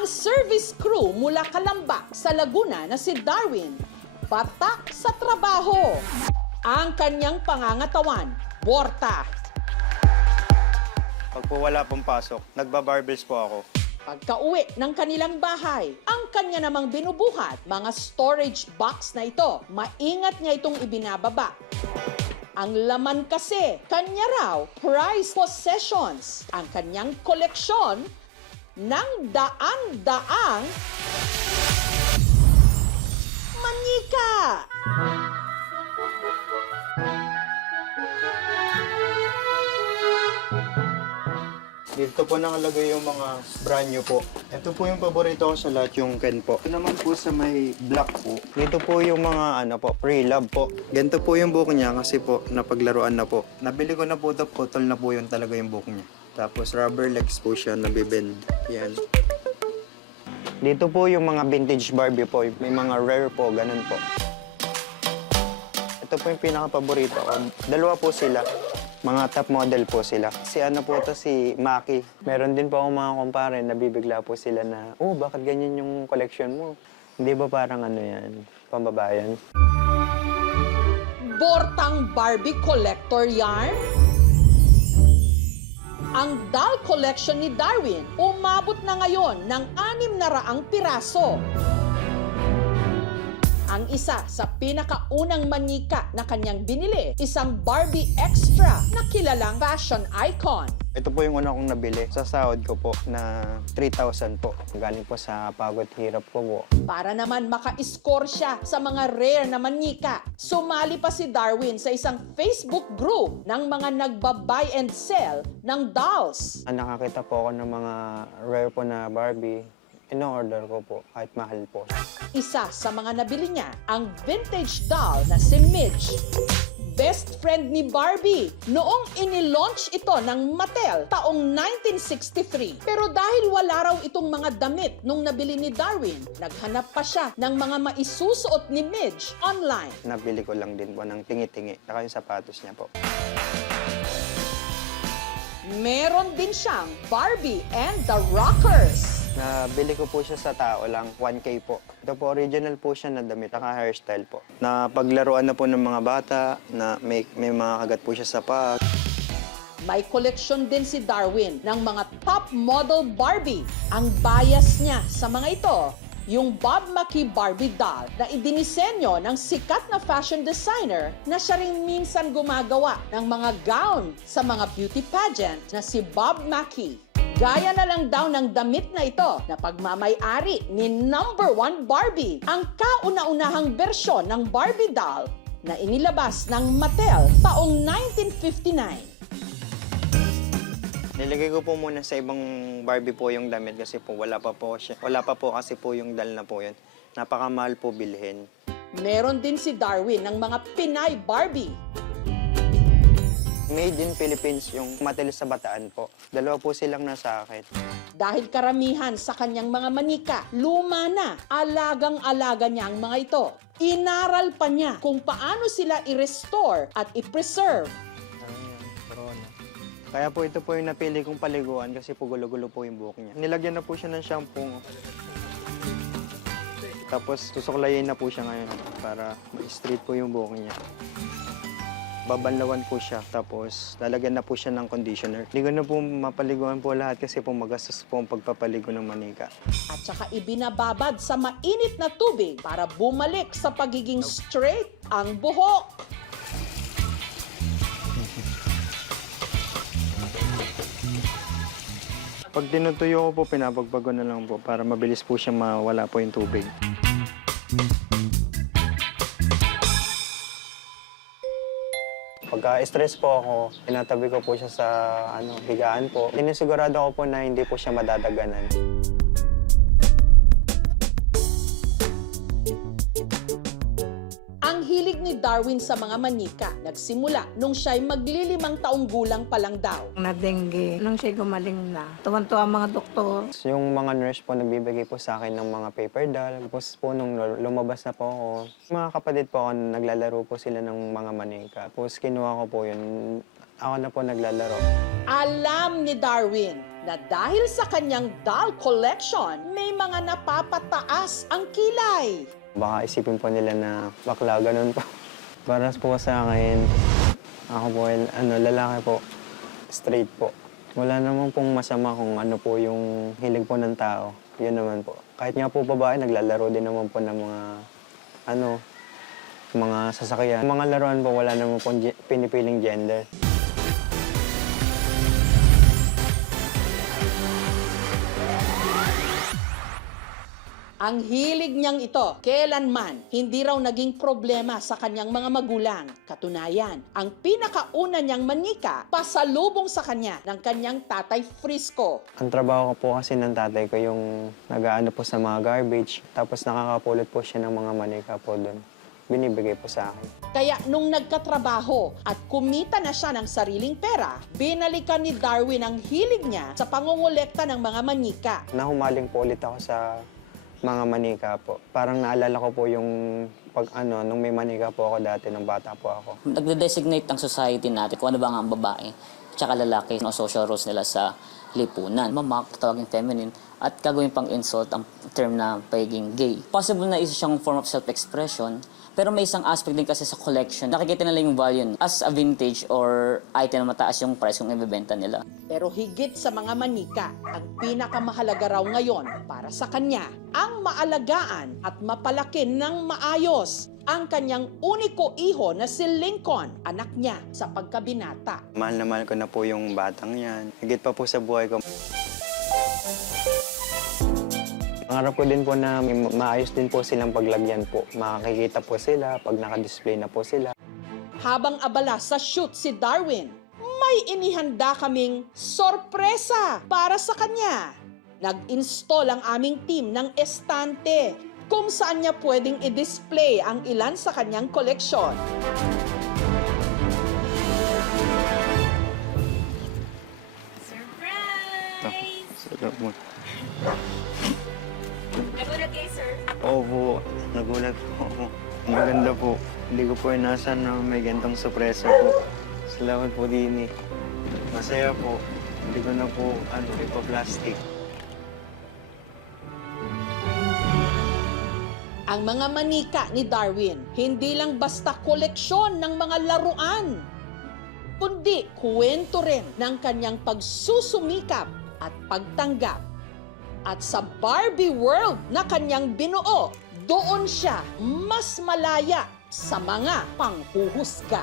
Ang service crew mula Calamba sa Laguna na si Darwin, batak sa trabaho. Ang kanyang pangangatawan, borta. Pag po wala pong pasok, nagbabarbles po ako. Pagka-uwi ng kanilang bahay, ang kanya namang binubuhat, mga storage box na ito, maingat niya itong ibinababa. Ang laman kasi, kanya raw, prized possessions. Ang kanyang koleksyon ng daan-daang manika. Dito po nakalagay yung mga brand new po. Ito po yung paborito ko sa lahat, yung Ken po. Ito naman po sa may black po. Dito po yung mga pre-love po. Ganito po yung buhok niya kasi po napaglaruan na po. Nabili ko na po ito, putol na po yun talaga yung buhok niya. Tapos rubber legs po siya, nabibend. Yan. Dito po yung mga vintage Barbie po. May mga rare po, ganun po. Ito po yung pinaka-paborito ko. Dalawa po sila. Mga top model po sila. Si si Maki. Meron din po akong mga kumpare, nabibigla po sila na, oh, bakit ganyan yung collection mo? Hindi ba parang yan, pambabayan? Bortang Barbie collector yarn? Ang doll collection ni Darwin umabot na ngayon ng 600 piraso. Ang isa sa pinakaunang manika na kanyang binili, isang Barbie Extra na kilalang fashion icon. Ito po yung una kong nabili sa sahod ko po na 3,000 po. Galing po sa pagod hirap ko po. Para naman maka-score siya sa mga rare na manika, sumali pa si Darwin sa isang Facebook group ng mga nagba-buy and sell ng dolls. Nakakita po ako ng mga rare po na Barbie. In-order ko po, kahit mahal po. Isa sa mga nabili niya, ang vintage doll na si Midge. Best friend ni Barbie noong inilaunch ito ng Mattel taong 1963. Pero dahil wala raw itong mga damit nung nabili ni Darwin, naghanap pa siya ng mga maisusuot ni Midge online. Nabili ko lang din po ng tingi-tingi, saka yung sapatos niya po. Meron din siyang Barbie and the Rockers. Nabili ko po siya sa tao lang, 1K po. Ito po, original po siya na damit, naka-hairstyle po. Napaglaruan na po ng mga bata, na may mga kagat po siya sa paa. May koleksyon din si Darwin ng mga top model Barbie. Ang bias niya sa mga ito, yung Bob Mackie Barbie doll na idinisenyo ng sikat na fashion designer na siya rin minsan gumagawa ng mga gown sa mga beauty pageant na si Bob Mackie. Gaya na lang daw ng damit na ito na pagmamay-ari ni #1 Barbie, ang kauna-unahang bersyon ng Barbie doll na inilabas ng Mattel taong 1959. Nilagay ko po muna sa ibang Barbie po yung damit kasi po wala pa po kasi po yung dal na po yun. Napakamahal po bilhin. Meron din si Darwin ng mga Pinay Barbie. Made in Philippines yung Mattel sa Bataan po. Dalawa po silang nasa akin. Dahil karamihan sa kanyang mga manika, luma na, alagang-alaga niya ang mga ito. Inaral pa niya kung paano sila i-restore at i-preserve. Kaya po ito po yung napili kong paliguan kasi po gulo-gulo po yung buhok niya. Nilagyan na po siya ng shampoo. Tapos susuklayin na po siya ngayon para ma-straight po yung buhok niya. Babanlawan po siya, tapos lalagyan na po siya ng conditioner. Hindi ko na po mapaliguan po lahat kasi po magastos po ang pagpapaligo ng manika. At saka ibinababad sa mainit na tubig para bumalik sa pagiging straight ang buhok. Pag tinutuyo ko po, pinapagbago na lang po para mabilis po siya mawala po yung tubig. Pagka-stress po ako, tinatabi ko po siya sa higaan po. Sinisigurado ko po na hindi po siya madadaganan. Ang hilig ni Darwin sa mga manika nagsimula nung siya'y maglilimang taong gulang pa lang daw. Na-dengue. Nung siya gumaling na, tuwan-tuwa ang mga doktor. Yung mga nurse po nagbibigay po sa akin ng mga paper doll. Tapos po nung lumabas na po ako, mga kapatid po ako, naglalaro po sila ng mga manika. Tapos kinuha ko po yun. ako na po naglalaro. Alam ni Darwin na dahil sa kanyang doll collection, may mga napapataas ang kilay. Baka isipin po nila na bakla, ganun po. Para po sa akin, ako po, lalaki po, straight po. Wala naman pong masama kung ano po yung hilig po ng tao. Yun naman po. Kahit nga po babae, naglalaro din naman po ng mga sasakyan. Mga laruan po, wala naman po pinipiling gender. Ang hilig niyang ito, kailanman, hindi raw naging problema sa kanyang mga magulang. Katunayan, ang pinakauna niyang manika, pasalubong sa kanya ng kanyang tatay Frisco. Ang trabaho ko po kasi ng tatay ko yung nag-aano po sa mga garbage, tapos nakakapulot po siya ng mga manika po doon. Binibigay po sa akin. Kaya nung nagkatrabaho at kumita na siya ng sariling pera, binalikan ni Darwin ang hilig niya sa pangongolekta ng mga manika. Nahumaling po ulit ako sa mga manika po. Parang naalala ko po yung nung may manika po ako dati, nung bata po ako. Nagde-designate ang society natin kung ano ba nga ang babae tsaka lalaki, no, social roles nila sa lipunan. Mamak, tawaging feminine, at gagawin pang insult ang term na pagiging gay. Possible na isa siyang form of self-expression, pero may isang aspect din kasi sa collection. Nakikita nila yung value as a vintage or item na mataas yung price kung ibebenta nila. Pero higit sa mga manika, ang pinakamahalaga raw ngayon para sa kanya, ang maalagaan at mapalaki ng maayos ang kanyang uniko iho na si Lincoln, anak niya sa pagkabinata. Mahal na mahal ko na po yung batang yan. Higit pa po sa buhay ko. Pangarap ko din po na maayos din po silang paglagyan po. Makakikita po sila pag naka-display na po sila. Habang abala sa shoot si Darwin, may inihanda kaming sorpresa para sa kanya. Nag-install ang aming team ng estante kung saan niya pwedeng i-display ang ilan sa kanyang koleksyon. Sarap mo. Nagulat kayo, sir? Opo, nagulat po ako. Maganda po. Hindi ko po inasan na may gantong sorpresa po. Salamat po din eh. Masaya po. Hindi ko na po ipa-plastic. Ang mga manika ni Darwin, hindi lang basta koleksyon ng mga laruan, kundi kwento rin ng kanyang pagsusumikap at pagtanggap. At sa Barbie world na kanyang binuo, doon siya mas malaya sa mga panghuhusga.